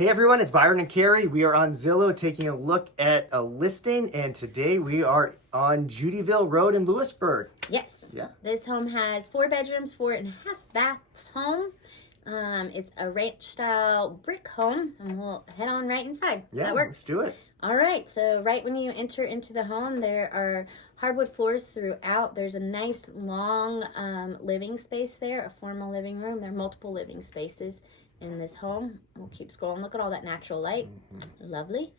Hey everyone, it's Byron and Carrie. We are on Zillow taking a look at a listing, and today we are on Judyville Rd in Lewisburg. Yes. Yeah. This home has 4 bedrooms, 4.5 baths home. It's a ranch style brick home, and we'll head on right inside. Yeah, that works. Let's do it. All right, so right when you enter into the home, there are hardwood floors throughout. There's a nice long living space there, a formal living room. There are multiple living spaces in this home. We'll keep scrolling. Look at all that natural light. Lovely.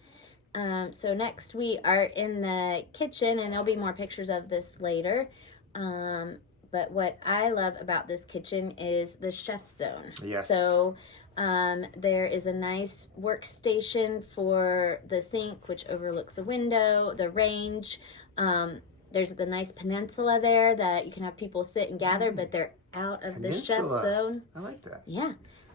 So next we are in the kitchen, and there'll be more pictures of this later. But what I love about this kitchen is the chef zone. Yes. So there is a nice workstation for the sink, which overlooks a window, the range. There's the nice peninsula there that you can have people sit and gather, but they're out of the chef zone. I like that. Yeah.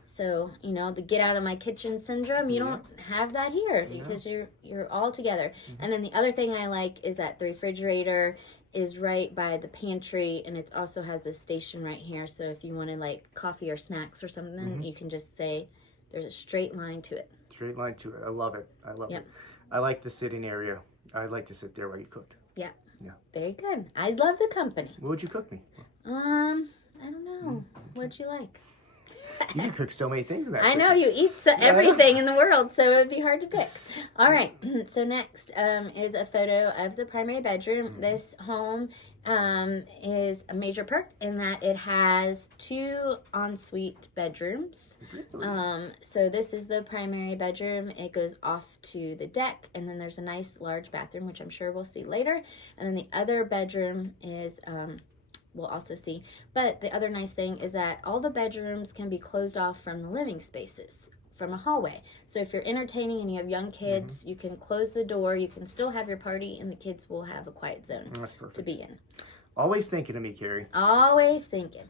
So, you know, the get out of my kitchen syndrome, you don't have that here because you're all together. And then the other thing I like is that the refrigerator is right by the pantry, and it also has this station right here. So if you wanted like coffee or snacks or something, you can just say there's a straight line to it. Straight line to it. I love it. I love it. I like the sitting area. I like to sit there while you cook. Yeah. Yeah. Very good. I love the company. What would you cook me? I don't know. What'd you like? You can cook so many things in that I kitchen. know, you eat everything in the world, so it would be hard to pick. All right, so next is a photo of the primary bedroom. This home is a major perk in that it has 2 ensuite bedrooms. Really? So this is the primary bedroom. It goes off to the deck, and then there's a nice large bathroom, which I'm sure we'll see later. And then the other bedroom is... we'll also see. But the other nice thing is that all the bedrooms can be closed off from the living spaces, from a hallway. So if you're entertaining and you have young kids, you can close the door, you can still have your party, and the kids will have a quiet zone to be in. Always thinking of me, Carrie. Always thinking.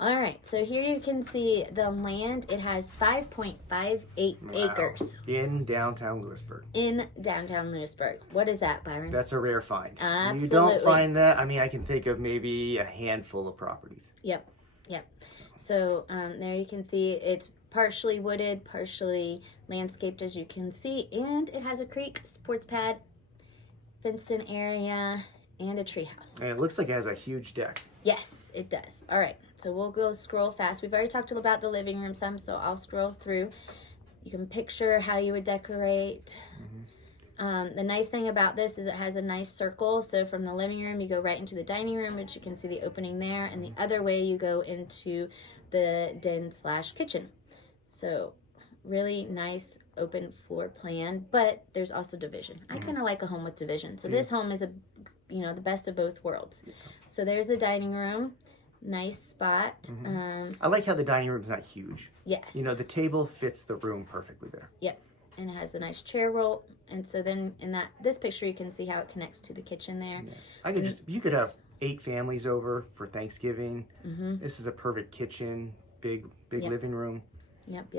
All right, so here you can see the land. It has 5.58 acres. In downtown Lewisburg. In downtown Lewisburg. What is that, Byron? That's a rare find. Absolutely. You don't find that. I mean, I can think of maybe a handful of properties. Yep. So there you can see it's partially wooded, partially landscaped, as you can see, and it has a creek, sports pad, fenced-in area, and a treehouse. And it looks like it has a huge deck. Yes, it does. All right, so we'll go scroll fast. We've already talked about the living room some, so I'll scroll through. You can picture how you would decorate. The nice thing about this is it has a nice circle. So from the living room, you go right into the dining room, which you can see the opening there. And the other way, you go into the den/kitchen. So really nice open floor plan, but there's also division. I kind of like a home with division. So this home is the best of both worlds. So there's the dining room. Nice spot. I like how the dining room's not huge. Yes. You know, the table fits the room perfectly there. Yep. And it has a nice chair roll. And so then in this picture, you can see how it connects to the kitchen there. Yeah. You could have 8 families over for Thanksgiving. This is a perfect kitchen, big living room. Yep.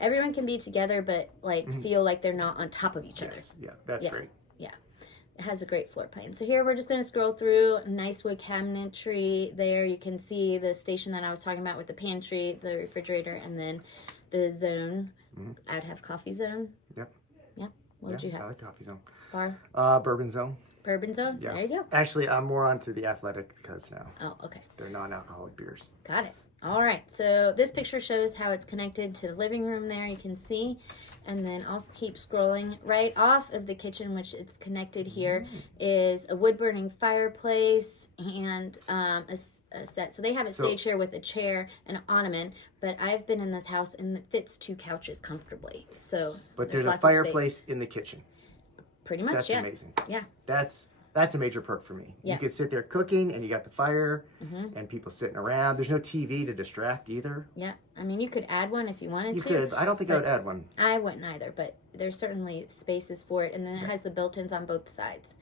Everyone can be together, but feel like they're not on top of each other. Yeah, that's great. Yeah. It has a great floor plan. So here we're just going to scroll through. Nice wood cabinetry there. You can see the station that I was talking about with the pantry, the refrigerator, and then the zone. I'd have coffee zone. Yep. What would you have? I like coffee zone. Bar? Bourbon zone. Bourbon zone? Yeah. There you go. Actually, I'm more onto the athletic because now. Oh, okay. They're non-alcoholic beers. Got it. All right. So this picture shows how it's connected to the living room there. You can see. And then I'll keep scrolling. Right off of the kitchen, which it's connected here, is a wood-burning fireplace and a set. So they have it staged here with a chair and an ottoman. But I've been in this house, and it fits 2 couches comfortably. So, but there's a fireplace in the kitchen. Pretty much, That's amazing. Yeah. That's a major perk for me. Yeah. You could sit there cooking, and you got the fire, and people sitting around. There's no TV to distract either. Yeah. I mean, you could add one if you wanted to. You could. I don't think I would add one. I wouldn't either, but there's certainly spaces for it. And then it has the built-ins on both sides.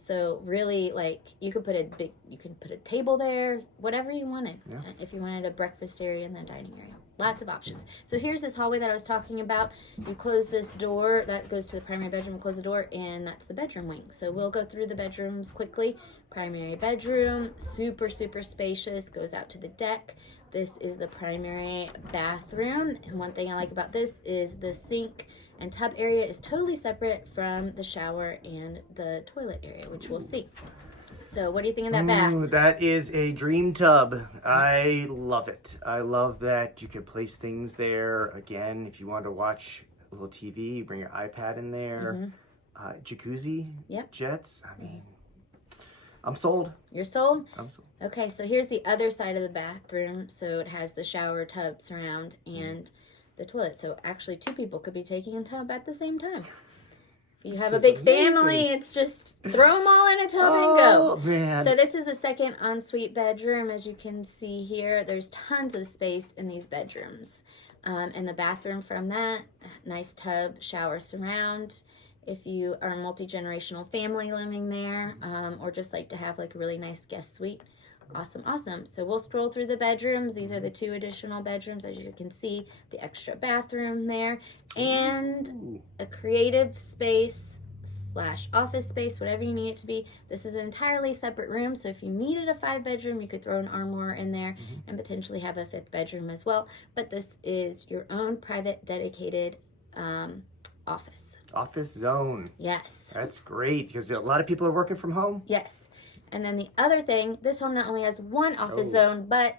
So really, you could put a table there, whatever you wanted. Yeah. If you wanted a breakfast area and then dining area. Lots of options. So here's this hallway that I was talking about. You close this door, that goes to the primary bedroom, close the door, and that's the bedroom wing. So we'll go through the bedrooms quickly. Primary bedroom, super, super spacious, goes out to the deck. This is the primary bathroom. And one thing I like about this is the sink and tub area is totally separate from the shower and the toilet area, which we'll see. So what do you think of that bath? That is a dream tub. I love it. I love that you could place things there. Again, if you want to watch a little TV, you bring your iPad in there. Jacuzzi, jets. I mean, I'm sold. You're sold? I'm sold. Okay, so here's the other side of the bathroom. So it has the shower, tub, surround, and the toilet. So actually 2 people could be taking a tub at the same time. If you have a big family, it's just throw them all in a tub and go. Man. So this is a second ensuite bedroom. As you can see here, there's tons of space in these bedrooms. And the bathroom from that, nice tub, shower, surround. If you are a multi-generational family living there, or just like to have like a really nice guest suite, awesome, awesome. So we'll scroll through the bedrooms. These are the 2 additional bedrooms, as you can see, the extra bathroom there, and a creative space / office space, whatever you need it to be. This is an entirely separate room, so if you needed a 5-bedroom, you could throw an armoire in there and potentially have a 5th bedroom as well. But this is your own private, dedicated office. Office zone. Yes. That's great, because a lot of people are working from home. Yes. And then the other thing, this home not only has 1 office zone, but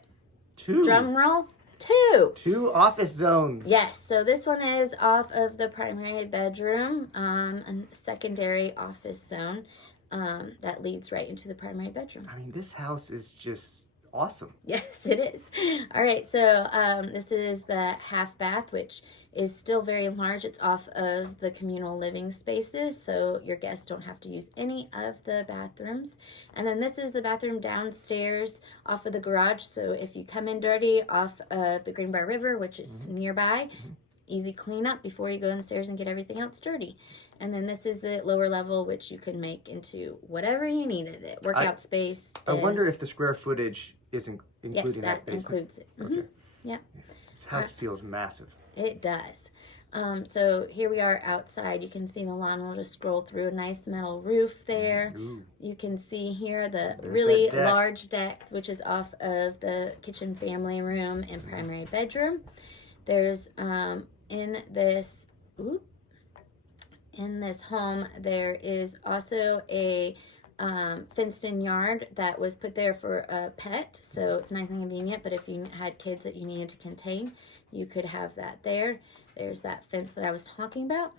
2. Drum roll, 2. 2 office zones. Yes, so this one is off of the primary bedroom, a secondary office zone that leads right into the primary bedroom. I mean, this house is just awesome. Yes, it is. All right, so this is the half bath, which is still very large. It's off of the communal living spaces, so your guests don't have to use any of the bathrooms. And then this is the bathroom downstairs off of the garage, so if you come in dirty off of the Greenbrier River, which is nearby, easy cleanup before you go downstairs and get everything else dirty. And then this is the lower level, which you can make into whatever you needed it. Workout space. I wonder if the square footage is including yes, that basement. includes it. Okay. Yeah. This house feels massive. It does. So here we are outside. You can see the lawn. We'll just scroll through. A nice metal roof there. Ooh. You can see here the There's really that deck. large deck, which is off of the kitchen family room and primary bedroom. There's in this home, there is also a fenced-in yard that was put there for a pet, so it's nice and convenient. But if you had kids that you needed to contain, you could have that there. There's that fence that I was talking about,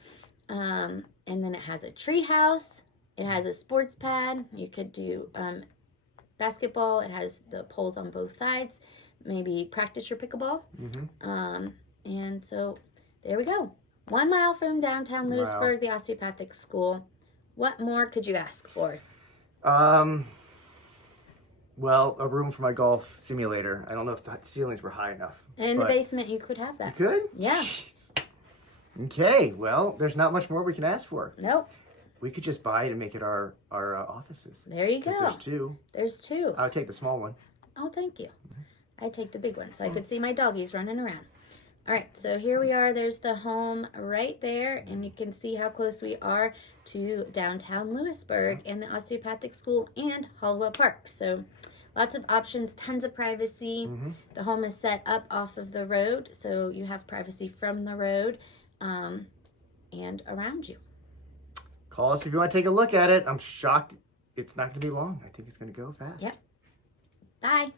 and then it has a treehouse. It has a sports pad. You could do basketball. It has the poles on both sides. Maybe practice your pickleball. And so there we go. 1 mile from downtown Lewisburg, the osteopathic school. What more could you ask for? Well, a room for my golf simulator. I don't know if the ceilings were high enough. In the basement, you could have that. You could? Yeah. Jeez. Okay, well, there's not much more we can ask for. Nope. We could just buy it and make it our offices. There you go. There's 2. There's 2. I would take the small one. Oh, thank you. I'd take the big one so I could see my doggies running around. All right, so here we are. There's the home right there, and you can see how close we are to downtown Lewisburg and the osteopathic school and Hollowell Park. So lots of options, tons of privacy. The home is set up off of the road, so you have privacy from the road and around you. Call us if you want to take a look at it. I'm shocked it's not going to be long. I think it's going to go fast. Yep. Bye.